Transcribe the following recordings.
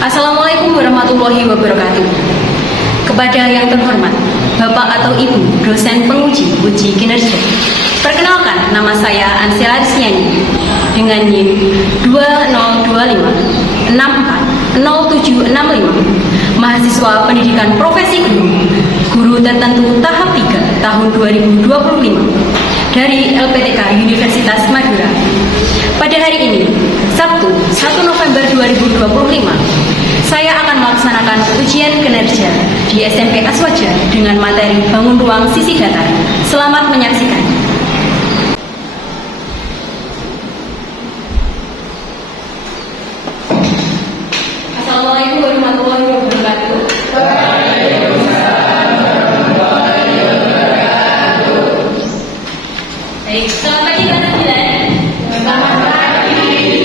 Assalamualaikum warahmatullahi wabarakatuh. Kepada yang terhormat Bapak atau Ibu dosen penguji uji kinerja, perkenalkan, nama saya Ansela Rizniani dengan NIM 2025640765, mahasiswa pendidikan profesi guru tertentu tahap 3 tahun 2025 dari LPTK Universitas Madura. Pada hari ini, Sabtu 1 November 2025, saya akan melaksanakan ujian kinerja di SMP Aswaja dengan materi bangun ruang sisi datar. Selamat menyaksikan. Assalamualaikum warahmatullahi wabarakatuh. Baik, selamat pagi Pak Nabilan. Selamat pagi.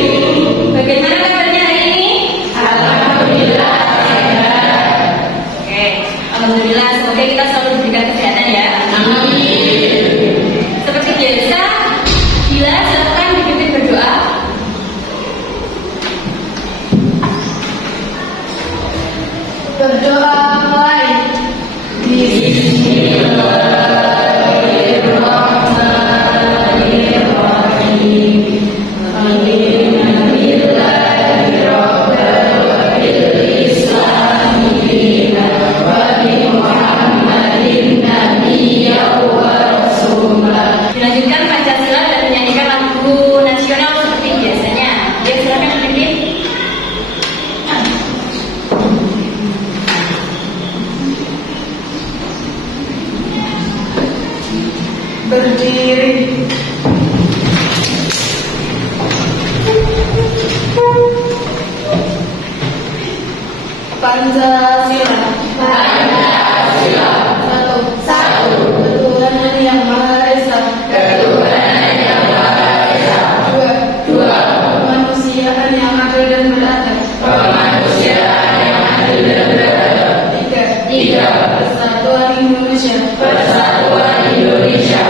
Bagaimana kabarnya hari ini? Alhamdulillah sehat. Oke, alhamdulillah. Semoga kita selalu diberikan kesehatan ya. Amin. Seperti biasa, Bila silakan dipimpin berdoa. Berdoa mulai. Dilanjutkan Pancasila dan menyanyikan lagu nasional seperti biasanya. Ya, silakan dipimpin. Berdiri. Pancasila. Pancasila. Satu. Ketuhanan yang Maha Esa. Ketuhanan yang Maha Esa. Dua. Kemanusiaan yang adil dan beradab. Kemanusiaan yang adil dan beradab. Tiga. Persatuan Indonesia. Persatuan Indonesia.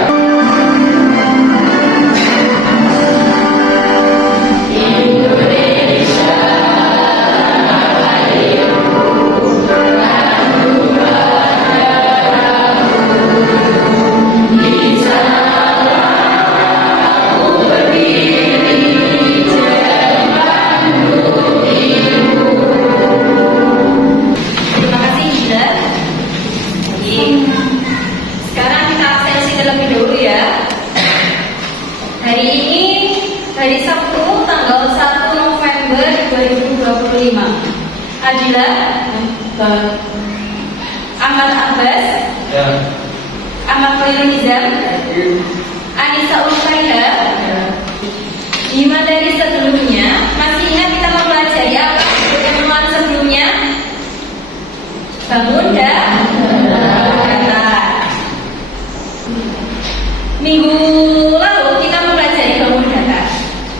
Terima kasih Bila. Baik. Sekarang kita absensi terlebih dahulu ya. Hari ini hari Sabtu tanggal 1 November 2025. Adila, Ahmad Abbas, Ahmad Khairul Nizam, Anissa Ulfaiha. Di materi sebelumnya, masih ingat kita mempelajari apa pertemuan sebelumnya? Bangun dan mengantar. Minggu lalu kita mempelajari bangun datar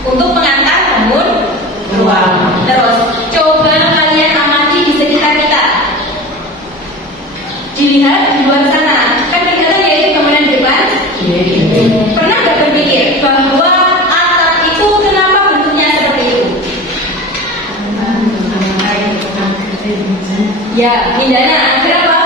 untuk mengantar bangun ruang. Terus coba kalian amati di sekitar kita. Dilihat di luar sana, kan kelihatan ya itu bangunan depan. Pernah nggak berpikir bahwa atap itu kenapa bentuknya seperti itu? Ya, pindahnya agar apa?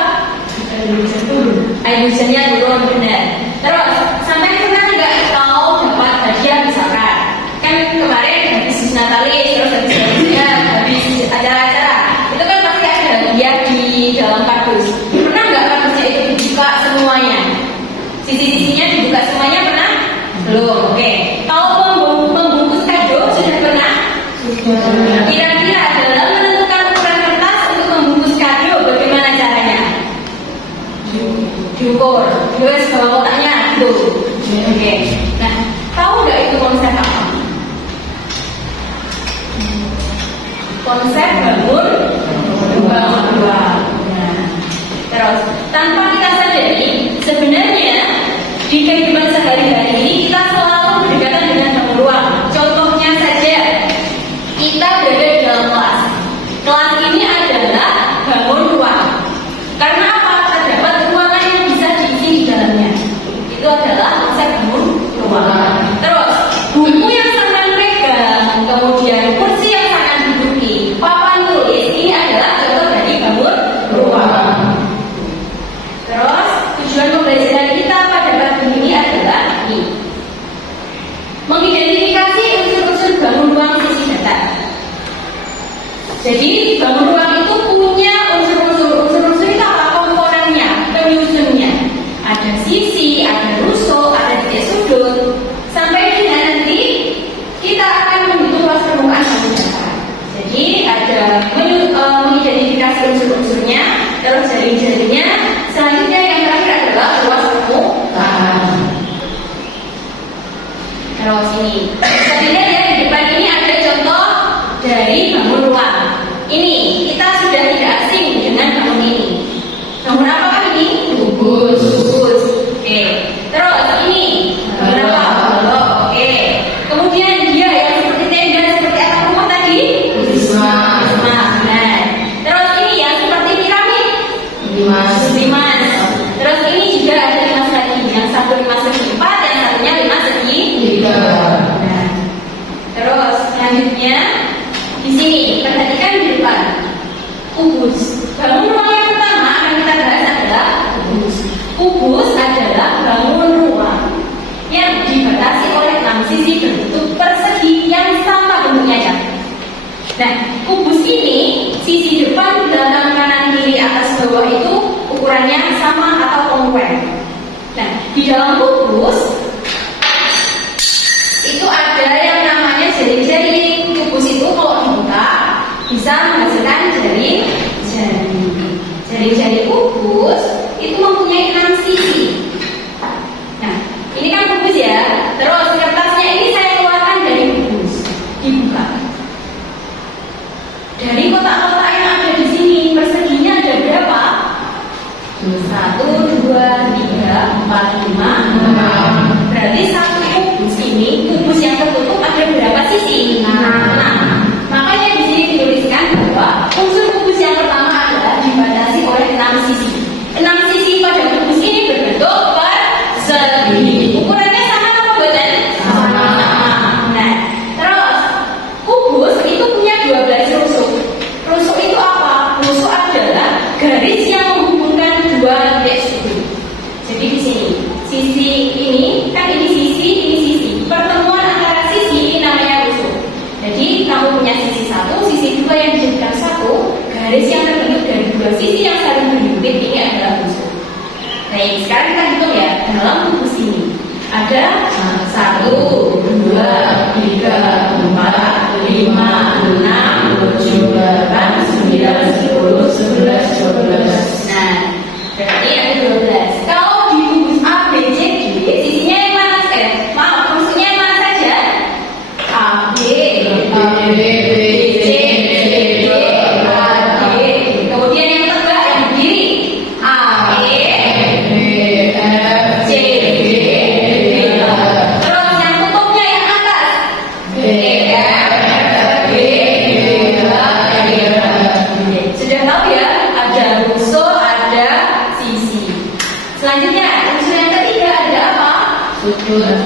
Air hujannya turun, benar. Terus, sampai pernah nggak kau dapat hadiah misalkan? Kan kemarin habis Natalis, terus habis acara-acara. Itu kan pasti ada hadiah di dalam kardus. Pernah nggak kardusnya itu dibuka semuanya? Sisi-sisinya dibuka semuanya pernah? Belum, oke. Kalau membungkus kado sudah pernah? Kira-kira dalam menentukan ukuran kertas untuk membungkus kado bagaimana caranya? Diukur, terus bawa kotaknya gitu. Oke. Nah, tahu nggak itu konsep apa? Konsep bangun ruang. Nah, terus tanpa kita sadari, sebenarnya di kehidupan sehari-hari ini kita selalu berdekatan dengan bangun ruang. Contohnya saja, kita berada di dalam kelas. Kelas ini adalah bangun ruang. Karena apa? Terdapat ruangan yang bisa diisi di dalamnya. Itu adalah konsep bangun ruang. Terus buku yang sangat pegang, kemudian kursi yang sangat duduki, papan tulis Jadi bangun ruang itu punya unsur-unsur itu apa? Komponennya, penyusunnya. Ada sisi, ada rusuk, ada titik sudut. Sampai dengan nanti kita akan menghitung luas permukaan satu dasar. Jadi ada mengidentifikasi unsur-unsurnya, terus jari-jarinya. Selanjutnya yang terakhir adalah luas permukaan. Terus ini, bisa dilihat ya di depan ini ada contoh dari bangun ruang. Ini kita sudah tidak asing dengan bangun ini. Bangun apa ini? Kubus. Oke. Terus ini bangun apa? Balok. Oke. Kemudian dia yang seperti tenda, seperti atap rumah tadi? Wisma. Nah. Terus ini yang seperti piramid? Limas. Terus ini juga ada limas lagi. Yang satu limas segi 4, yang satunya limas segi 3. Nah. Terus selanjutnya di sini perhatikan di depan kubus. Bangun ruang yang pertama yang kita bahas adalah kubus. Kubus adalah bangun ruang yang dibatasi oleh 6 sisi berbentuk persegi yang sama bentuknya ya. Nah, kubus ini sisi depan, belakang, kanan, kiri, atas, bawah itu ukurannya sama atau kongruen. Nah, di dalam kubus itu ada yang namanya jaring-jaring. Kubus itu kalau dibuka bisa menghasilkan jaring-jaring. Jaring-jaring kubus itu mempunyai 6 sisi. Nah, ini kan kubus ya. Terus kertasnya ini saya keluarkan dari kubus, dibuka. Dari kotak-kotak yang ada di sini perseginya ada berapa? 1, 2, 3, 4, 5, 6. Berarti satu kubus ini, kubus yang tertutup ada berapa sisi? 6. Makanya di sini dituliskan bahwa unsur kubus yang pertama adalah dibatasi oleh 6 sisi. 6 sisi pada kubus ini berbentuk persegi. Ukurannya sama apa buatan? Sama. Nah, terus kubus itu punya 12 rusuk. Rusuk itu apa? Rusuk adalah garis yang menghubungkan dua titik sudut. Jadi di sini sisi ini kan ini sisi. Pertemuan antara sisi ini namanya rusuk. Jadi kamu punya sisi 1, sisi 2 yang dijadikan satu, garis yang terbentuk dari dua sisi yang saling berhimpit ini adalah rusuk. Baik, sekarang kita hitung ya dalam kubus ini ada 1, 2, 3, 4, 5, 6, 7, 8, 9, 10, 11, 12. Nah, berarti ada 12. Kalau di kubus A, B, C, D, sisinya yang mana? Maksudnya yang mana saja? A, B, C, D, A, D. Kemudian yang tegak yang berdiri A, B, C, D, B. Terus yang tutupnya yang atas B, F, G, sudah tahu ya, ada rusuk, ada sisi. Selanjutnya, unsur yang ketiga ada apa?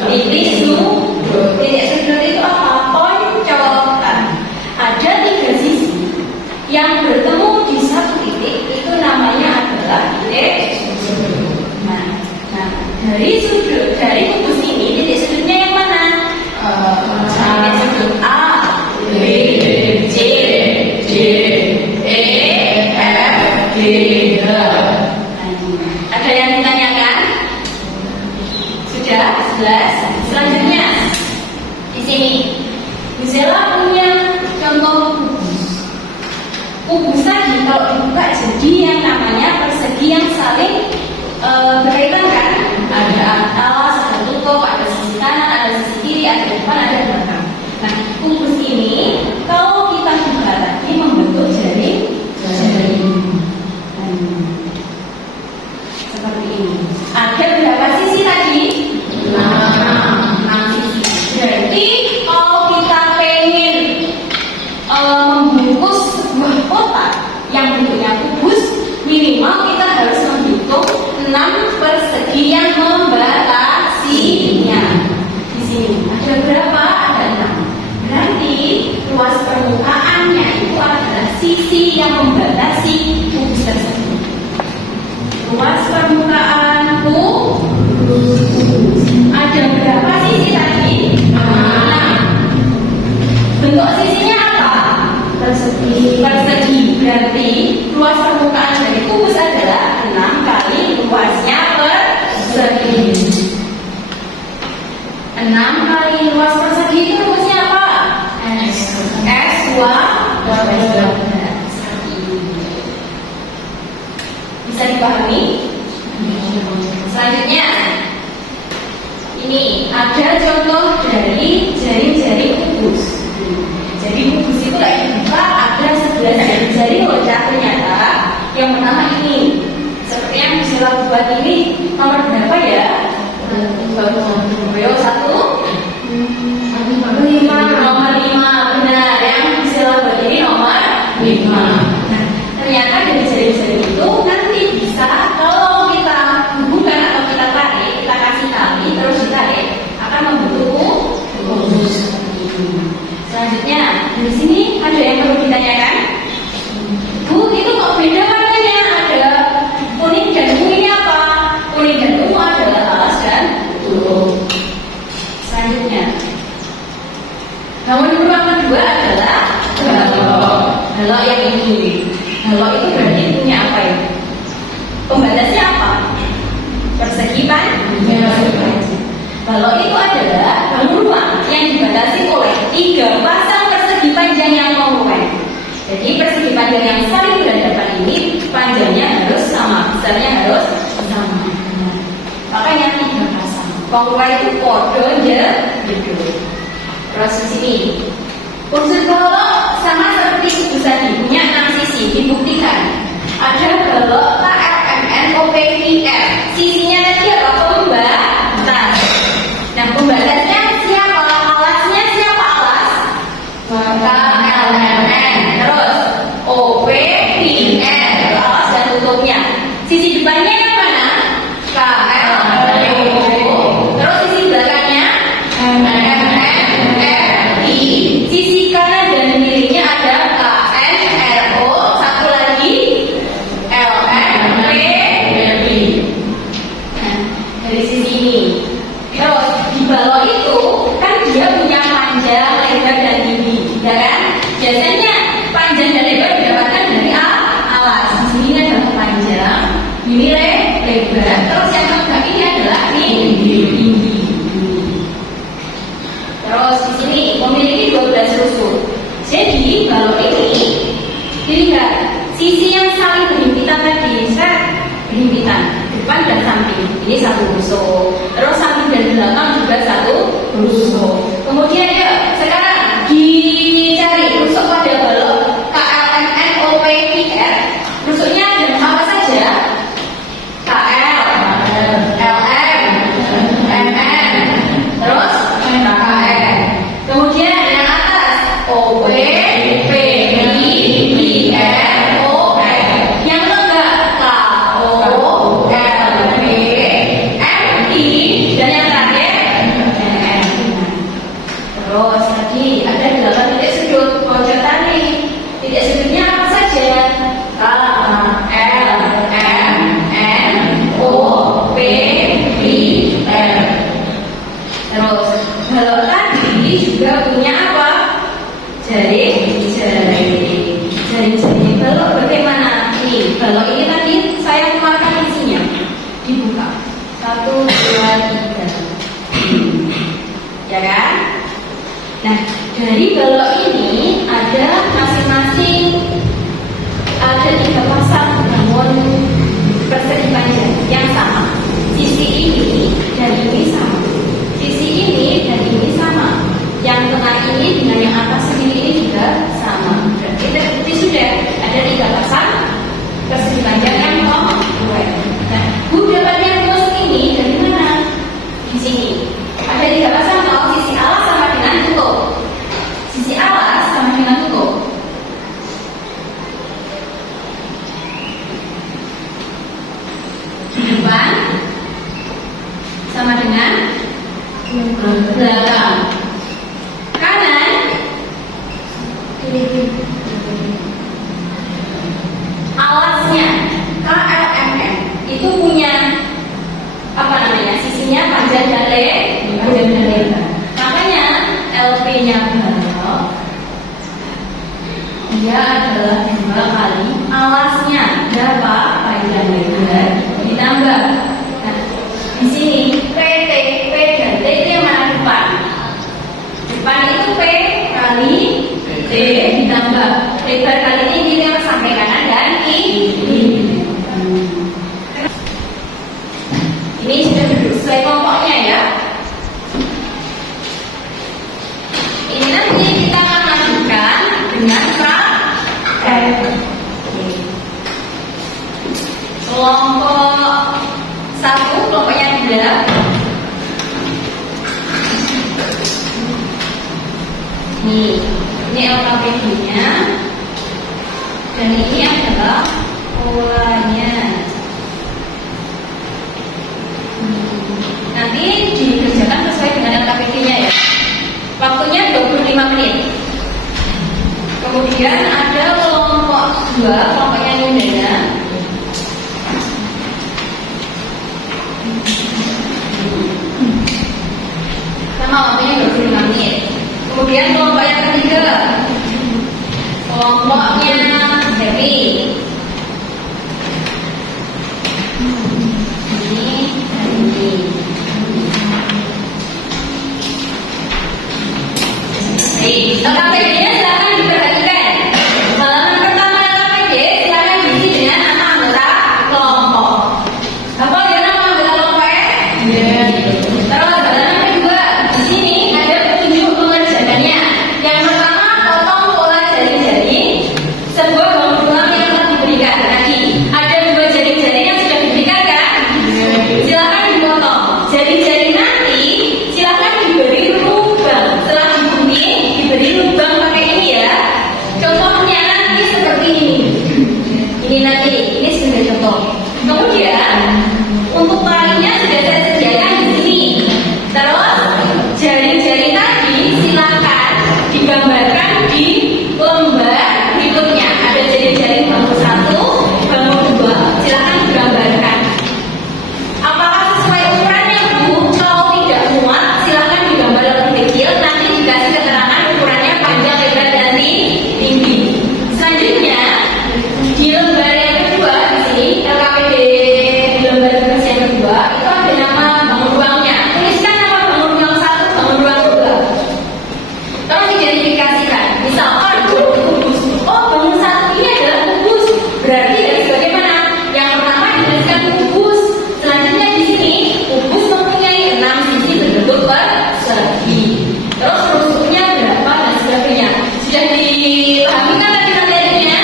Titik sudut. Titik sudut itu apa? Poncokan. Ada 3 sisi yang bertemu di satu titik, itu namanya adalah titik sudut. Nah, dari kubus ini titik sudutnya yang mana? Titik sudut A, B, C, D, E, F, G, H. Ada yang ditanyakan? Sudah? Jelas? Selanjutnya di sini Gisela punya contoh kubus. Kubus tadi kalau dibuka jadi yang namanya persegi yang saling berkaitan kan? Ada atas, ada tutup, ada sisi kanan, ada sisi kiri, ada depan, ada belakang. Nah, kubus ini kalau kita buka tadi membentuk jaring. Seperti ini. Ada berapa sisi tadi? 6 sisi. Berarti kalau kita pengen membungkus sebuah kotak yang bentuknya kubus, minimal kita harus menghitung 6 persegi yang membatasinya. Di sini ada berapa? Ada 6. Berarti luas permukaannya itu adalah sisi yang membatasi kubus tersebut. Luas permukaan kubus ada berapa sisi tadi? 6. Bentuk sisinya apa? Persegi. Persegi berarti luas permukaan dari kubus adalah 6 kali luasnya persegi. 6 kali luas persegi itu rumusnya apa? S2 bisa dipahami? Selanjutnya ini ada contoh dari jari-jari kubus. Jadi kubus itu kayak dibuka ada 11 jari-jari locak ternyata yang pertama ini. Seperti yang bisa buat ini nomor berapa ya? Ayo 1 nomor 5 benar, yang bisa buat ini nomor 5. Ternyata dari jari-jari itu nanti bisa kalau kita hubungkan atau kita tarik, kita kasih tali terus ditarik akan membentuk kubus. Selanjutnya dari sini ada yang perlu ditanyakan. Bu, itu kok beda warnanya? Ada kuning dan ungu, ini apa? Kuning dan ungu adalah alas dan tutup. Selanjutnya bangun ruang kedua adalah balok. Balok yang ini. Balok itu berarti punya apa ya? Pembatasnya apa? Persegi kan? Balok itu adalah bangun ruang yang dibatasi oleh 3 pasang persegi panjang yang kongruent. Jadi persegi panjang yang saling berhadapan ini panjangnya harus sama, besarnya harus sama. Makanya 3 pasang. Kongruent itu podo gitu. Terus di sini unsur balok sama seperti kubus tadi punya 6 sisi. Dibuktikan ada balok KLMNOPIR. Sisinya tadi apa? Pembatas. Nah, pembatasnya siapa? Alasnya siapa alas? KLMN. Terus OPIR alas dan tutupnya. Sisi depannya yang mana? KLMO. Terus sisi belakangnya MNRI. Sisi kanan dan kirinya ada KNRO. Satu lagi LMPI. Nah, dari sisi ini. Terus di balok itu kan dia punya panjang, lebar dan tinggi, ya kan? Biasanya panjang dan lebar didapatkan dari alas. Di sini adalah panjang, ini lebar. Terus yang tegak ini adalah tinggi. Terus di sini memiliki 12 rusuk. Jadi balok ini dilihat sisi yang saling berhimpitan tadi, berhimpitan depan dan samping. Ini 1 rusuk. Terus samping dan belakang juga 1 rusuk. Kemudian ya sekarang dicari rusuk pada balok KLMNOPIR. Rusuknya ada apa saja? KL, LM, MN, terus KKN. Kemudian yang atas OP, PI, ON. Yang tegak KO, LB, MI, dan yang terakhir NN. Terus tadi ada 8 titik sudut pojok tadi. Titik sudutnya apa saja? K, L, M, N, O, P, I, R. Terus balok tadi juga punya apa? Jari-jari balok bagaimana? Nih, balok ini tadi saya keluarkan isinya. Dibuka 1, 2, 3. Ya kan? Nah, dari balok ini ada masing-masing ada 3 pasang bangun persegi panjang yang sama. Sisi ini dan ini sama. Sisi ini dan ini sama. Yang tengah ini dengan yang atas ini juga sama. Berarti sudah ada 3 pasang persegi panjang yang kongruent. Nah, Bu dapatnya rumus ini dari mana? Di sini ada 3 pasang sisi alas sama dengan tutup. Sisi alas sama dengan tutup. Depan sama dengan belakang. dia adalah 2 kali alasnya. Berapa? Panjang lebar ditambah. Nah, di sini PT, P dan T itu yang mana depan? Depan itu P kali T ditambah lebar kali ini yang sampai kanan dan kiri. Ini sudah duduk sesuai kelompoknya ya. Ini nanti kita akan lanjutkan dengan praktek. Kelompok 1, kelompoknya 2. Ini LKPD-nya dan ini adalah polanya. Nanti dikerjakan sesuai dengan LKPD-nya ya. Waktunya 25 menit. Kemudian ada kelompok 2, kelompoknya Yundana. Sama waktunya 25 menit. Kemudian kelompok yang ketiga, kelompoknya Happy. Ini dan ini. Baik, LKPD-nya silakan diperhatikan. Halaman pertama LKPD silakan diisi dengan nama anggota kelompok. Apa dia nama anggota kelompoknya? Terus halaman kedua, di sini ada petunjuk mengerjakannya. Yang pertama, potong pola jaring-jaring sebuah bangun tulang yang telah diberikan. Tadi ada 2 jaring-jaring yang sudah diberikan kan? Silakan dipotong. Jaring-jaring nanti silakan diberi lubang. Setelah digunting, diberi lubang pakai ini ya. Contohnya nanti seperti ini. Ini nanti, ini sebagai contoh. Kemudian untuk talinya sudah saya sediakan di sini. Terus jaring-jaring tadi silakan digambarkan di lembar berikutnya. Ada jaring-jaring bangun 1, bangun 2. Silakan digambarkan. Apakah sesuai ukurannya Bu? Kalau tidak muat, silakan digambar lebih kecil. Nanti dikasih keterangan ukurannya panjang, lebar, dan tinggi. Selanjutnya di lembar yang kedua di sini LKPD di lembar tugas yang kedua itu ada nama bangun ruangnya. Tuliskan nama bangun ruang 1, bangun ruang 2. Terus diidentifikasikan. Misalkan kubus. Oh, bangun 1 ini adalah kubus. Berarti dari bagaimana? Yang pertama dituliskan kubus. Selanjutnya di sini kubus mempunyai 6 sisi berbentuk persegi. Terus rusuknya berapa dan sebagainya. Sudah dipahami kan tadi materinya?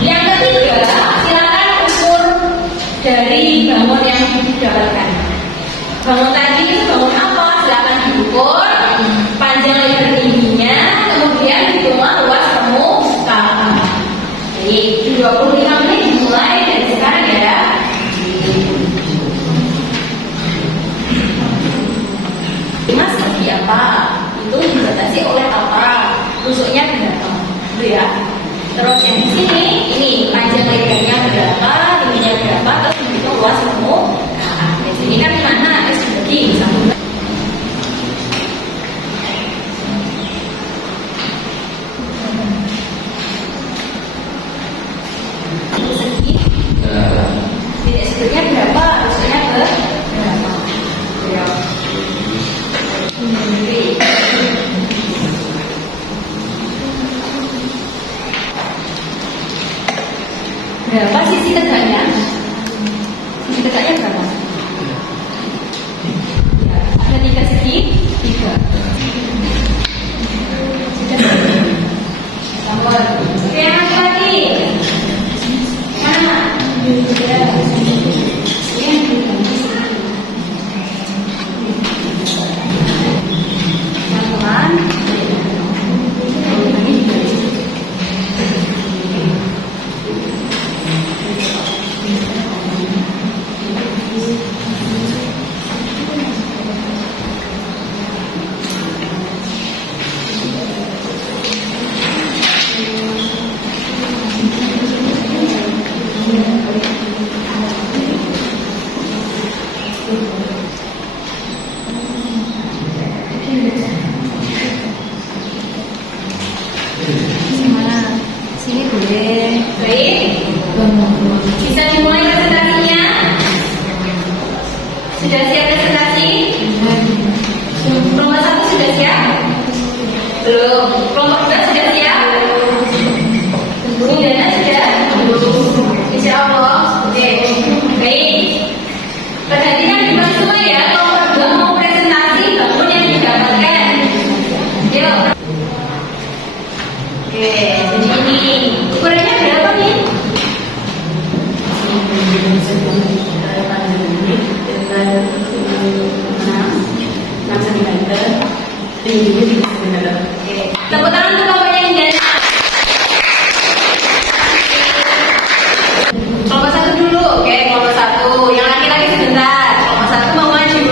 Yang ketiga, silakan ukur dari bangun yang didapatkan. Bangun tadi itu bangun apa? Silakan diukur panjang lebar tingginya, kemudian dihitung luas permukaan. Jadi 25 menit dimulai dari sekarang ya. Mas seperti apa? Itu dibatasi oleh apa? Rusuknya berapa? Gitu ya. Terus yang di sini, ini panjang lebarnya berapa, tingginya berapa, terus dihitung luas permukaan. Di sini kan mana? Persegi sama. Persegi. Titik sebelumnya berapa? Rusuknya berapa? Ya. Berapa sisi tegaknya? Sisi tegaknya berapa? Ya, ada 3 sisi, 3. Tambah. Oke, yang lagi. Mana? Ya. Pelan-pelan. Baik, bisa dimulai presentasinya. Sudah siap presentasi? Kelompok 1 sudah siap? Belum. Kelompok 2 sudah siap? Bu Dana sudah? Insya Allah. Oke. Baik. Perhatikan di semua ya. Kelompok 2 mau presentasi bangun yang didapatkan. Yuk. Oke. Jadi ini ukurannya berapa nih? Tepuk tangan untuk kelompoknya yang Dana. Kelompok 1 dulu, oke, kelompok 1. Yang laki-laki sebentar. Kelompok 1 mau maju.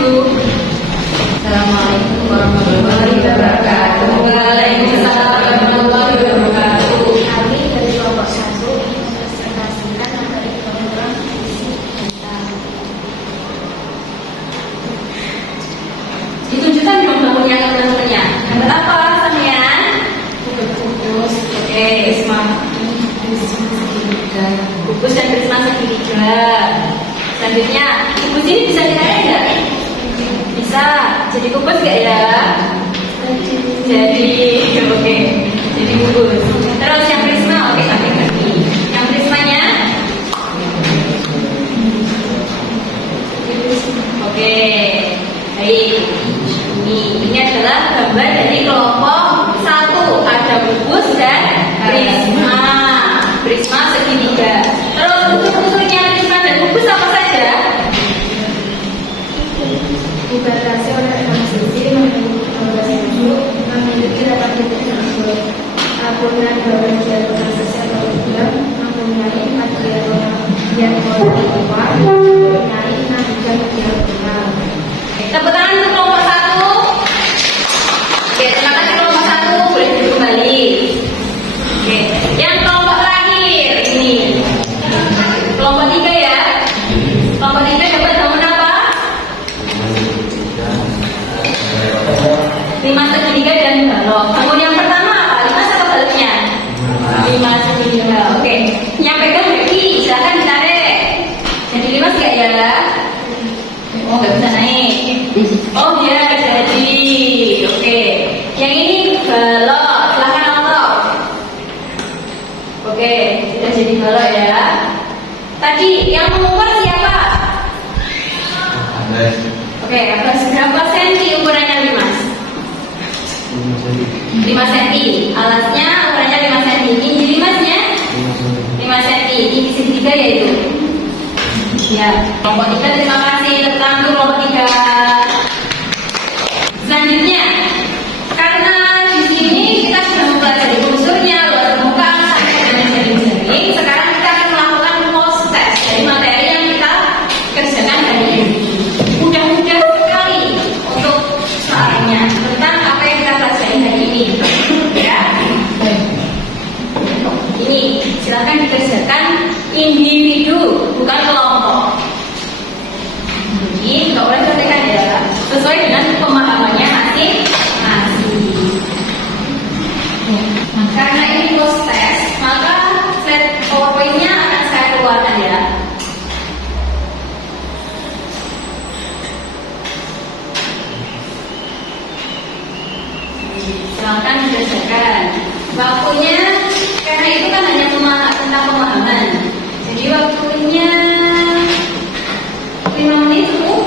Assalamualaikum warahmatullahi wabarakatuh. Waalaikumsalam warahmatullahi wabarakatuh. Kami dari kelompok 1 ingin mempresentasikan materi program visi kita. Ditunjukkan dong bangunnya ke teman-temannya. Gambar apa sampean? Kukus, Oke, Risma. Risma segitiga. Kubus dan prisma segitiga. Selanjutnya, kubus ini bisa dikayak nggak? Bisa. Jadi kubus nggak ya? Jadi, oke. Jadi kubus. Terus yang prisma, oke, sampai kaki. Yang prismanya? Oke, baik. Ini adalah gambar dari kelompok 1. Ada kubus dan prisma. Prisma segitiga. Terus unsur-unsurnya prisma dan kubus apa saja? Dibatasi oleh 6 sisi, memiliki 12 bentuk, memiliki 8 titik tersebut. Mempunyai 2 bagian organisasi atau bidang, mempunyai 4 bagian keluar, mempunyai 6 bagian utama. Tepuk tangan untuk kelompok 1. Oke, terima kasih kelompok 1. Boleh duduk kembali. Oke, yang kelompok terakhir ini. Kelompok 3 ya. Kelompok 3 dapat bangun apa? 5 segitiga dan balok. Bangun yang pertama apa? 5 atau baliknya? 5 segitiga. Oke, yang pegang kaki, silahkan ditarik. Jadi 5 enggak ya? Oh, nggak bisa naik. Oh ya, jadi. Oke. Yang ini balok. Silahkan nonton. Oke, sudah jadi balok ya. Tadi yang mengukur siapa? Oke, berapa senti ukurannya Limas? 5 senti. Alasnya ukurannya 5 senti. Tinggi Limasnya? 5 senti. Tinggi segitiga ya itu. Ya, kelompok 3 terima kasih. Tepuk tangan untuk kelompok 3. Selanjutnya, karena di sini kita sudah mempelajari unsurnya, luas permukaan sampai dengan jaring-jaring. Sekarang kita akan melakukan post test dari materi yang kita kerjakan hari ini. Mudah-mudah sekali untuk soalnya tentang apa yang kita pelajari hari ini. Ya, ini silakan dikerjakan individu, bukan kelompok. Ini nggak boleh contekan ya, sesuai dengan pemahamannya masing-masing. Karena ini post test, maka slide PowerPoint-nya akan saya keluarkan ya. Silakan dikerjakan. Waktunya, karena itu kan hanya tentang pemahaman. Jadi waktunya 5 menit cukup.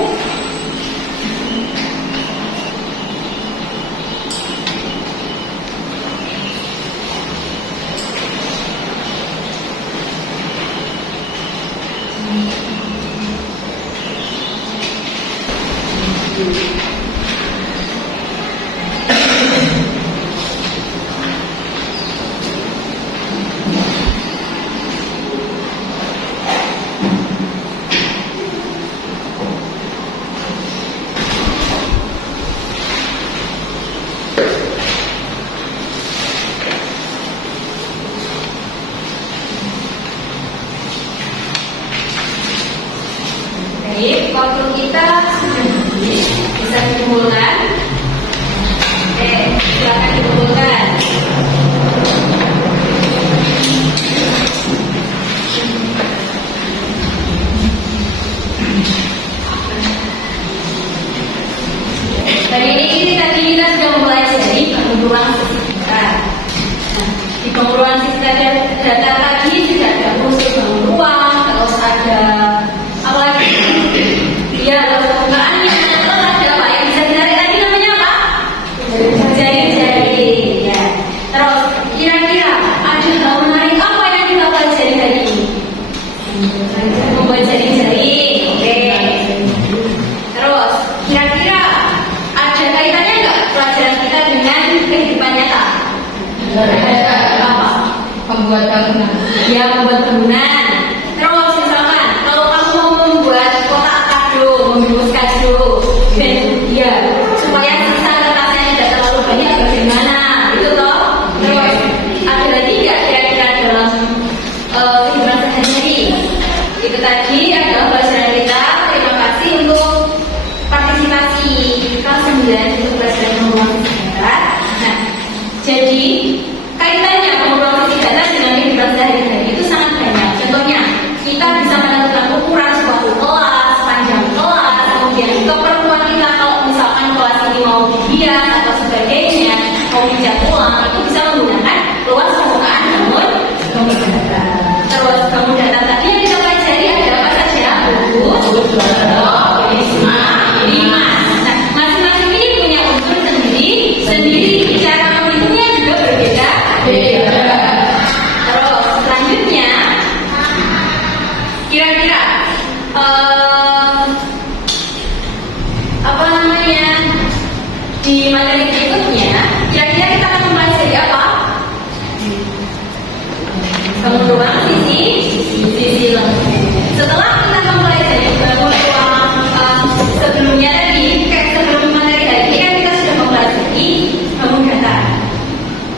data tadi sudah ada unsur bangun ruang, terus ada apa lagi? Iya, terus pembukaannya, terus ada apa yang bisa ditarik tadi namanya apa? Jari-jari. Ya. Terus kira-kira ada hal menarik apa yang kita pelajari hari ini? Membuat jari-jari. Oke. Terus kira-kira ada kaitannya nggak pelajaran kita dengan kehidupan nyata? Apa? Pembuat bangunan. Ya, membuat bangunan. Terus misalkan kalau kamu mau membuat kotak kado, membungkus kado, dan ya supaya sisa kertasnya tidak terlalu banyak bagaimana? Itu toh. Terus ada lagi nggak kira-kira dalam kehidupan sehari-hari? Itu tadi adalah pelajaran kita. Terima kasih untuk partisipasi kelas 9 untuk pelajaran pembuatan sejarah. Nah, jadi kaitannya pembuatan sejarah dengan kehidupan sehari-hari itu sangat banyak. Contohnya, kita bisa menentukan ukuran suatu kelas, panjang kelas, kemudian keperluan kita kalau misalkan kelas ini mau dihias atau sebagainya, mau dicat ulang, itu bisa menggunakan luas permukaan bangun data. Terus bangun data tadi yang kita pelajari ada apa saja? Unsur, prisma, limas. Nah, masing-masing ini punya unsur sendiri. Cara menghitungnya juga berbeda. Terus selanjutnya, kira-kira apa namanya di materi berikutnya? Kira-kira kita akan mempelajari apa? Bangun ruang sisi lengkap. Setelah kita mempelajari bangun ruang sebelumnya tadi, sebelum materi hari ini kan kita sudah mempelajari bangun data.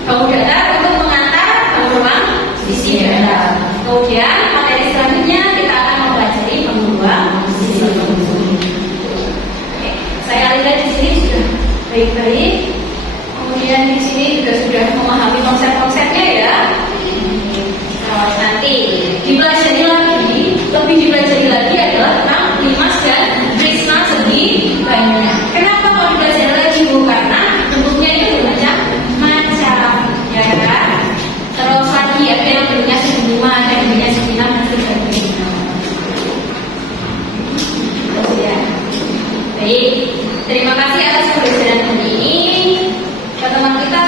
Bangun data untuk mengantar bangun ruang sisi data. Kemudian materi selanjutnya kita akan mempelajari bangun ruang sisi lengkap. Oke, saya lihat di sini sudah baik-baik. Kemudian di sini juga sudah memahami konsep-konsepnya ya. Terus nanti dipelajari lagi, lebih dipelajari lagi adalah tentang limas dan prisma segi banyak. Kenapa kalau dipelajari lagi Bu? Karena bentuknya itu bermacam-macam, ya kan? Terus lagi ada yang bentuknya segi 5, ada yang bentuknya segi 6 dan sebagainya. Terus ya. Baik, terima kasih atas pembelajaran hari ini. Teman kita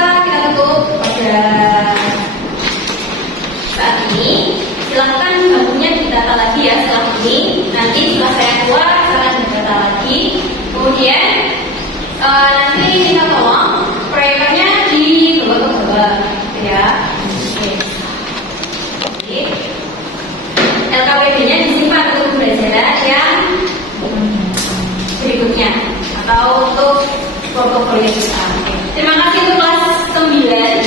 tutup pada saat ini. Silakan bangunnya didata lagi ya setelah ini. Nanti setelah saya keluar silakan didata lagi. Kemudian nanti kita tolong proyekernya dibawa ke bawah ya. Oke. LKPD-nya disimpan untuk pembelajaran yang berikutnya atau untuk portofolio kita. Terima kasih untuk kelas 9.